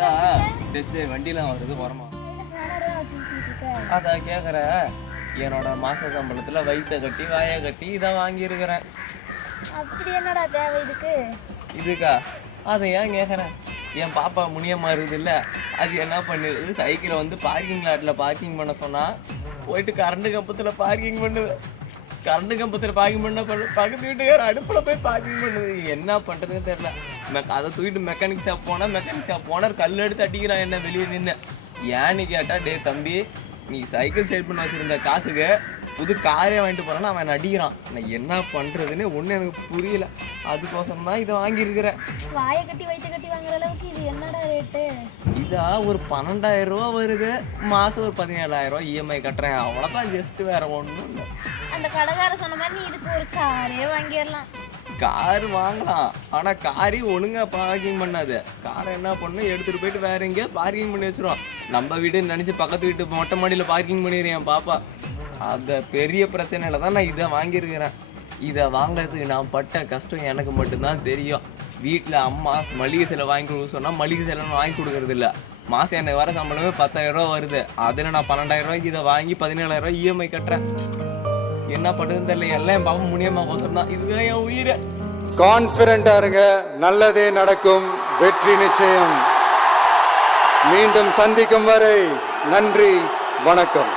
சரி வண்டிலாம் வருது வரமா. அதான் கேட்குற, என்னோட மாச சம்பளத்துல வயிற்ற கட்டி வாயை கட்டி இதை வாங்கியிருக்கிறேன். அப்படி என்னடா தேவை இதுக்கு? இதுக்கா? அதை ஏன் கேட்குறேன்? என் பாப்பா முனியம்மா இருக்குது இல்லை, அது என்ன பண்ணிடுது, சைக்கிளை வந்து பார்க்கிங் லாட்டில் பார்க்கிங் பண்ண சொன்னால் போயிட்டு கரண்ட் கம்பத்தில் பார்க்கிங் பண்ணுவேன். கரண்ட் கம்பத்தில் பார்க்கிங் பண்ண பக்கத்து வீட்டுக்கார அடுப்பில் போய் பார்க்கிங் பண்ணுது. என்ன பண்ணுறதுன்னு தெரியல. அதை தூக்கிட்டு மெக்கானிக் ஷாப் போனால் கல் எடுத்து அடிக்கிறான் என்ன வெளியே நின்று. ஏன்னு கேட்டால், டே தம்பி, நீ சைக்கிள் சேல் பண்ண வச்சுருந்த காசுக்கு புது காரே வாங்கிட்டு போகிறான்னு அவன் அடிக்கிறான். நான் என்ன பண்ணுறதுன்னு ஒன்றும் எனக்கு புரியல. அதுக்கோசரம் தான் இதை வாங்கியிருக்கிறேன். வாயை கட்டி வயிற்று கட்டி வாங்குற அளவுக்கு இது என்னடா ரேட்டு? இதா ஒரு 12,000 ரூபா வருது. மாதம் ஒரு 17,000 ரூபா இஎம்ஐ கட்டுறேன். அவ்வளோதான், ஜஸ்ட்டு வேறு ஒன்றும் இல்லை. அந்த கடைக்கார சொன்ன மாதிரி நீ இதுக்கு ஒரு காரே வாங்கிடலாம். கார் வாங்கலாம், ஆனால் காரி ஒழுங்காக பார்க்கிங் பண்ணாது. காரை என்ன பண்ணணும், எடுத்துகிட்டு போயிட்டு வேற எங்கேயா பார்க்கிங் பண்ணி வச்சிரும். நம்ம வீடுன்னு நினச்சி பக்கத்து வீட்டு மொட்டை மாடியில் பார்க்கிங் பண்ணிடுறேன் பாப்பா. அந்த பெரிய பிரச்சனையில் தான் நான் இதை வாங்கியிருக்கிறேன். இதை வாங்கிறதுக்கு நான் பட்ட கஷ்டம் எனக்கு மட்டும்தான் தெரியும். வீட்டில் அம்மா மளிகை செலவு வாங்கி கொடுக்க சொன்னால் மளிகை செலவு வாங்கி கொடுக்கறது இல்லை. மாதம் எனக்கு வர சம்பளமே 10,000 ரூபா வருது. அதில் நான் 12,000 ரூபாய்க்கு இதை வாங்கி 17,000 ரூபாய் இஎம்ஐ கட்டுறேன். என்ன பண்ணுறதுன்னு தெரியல. எல்லாம் என் பாப்பா முனியம்மா கோசம் தான். இதுதான் என் உயிரை. கான்ஃபிடண்டா இருங்க, நல்லதே நடக்கும், வெற்றி நிச்சயம். மீண்டும் சந்திக்கும் வரை நன்றி, வணக்கம்.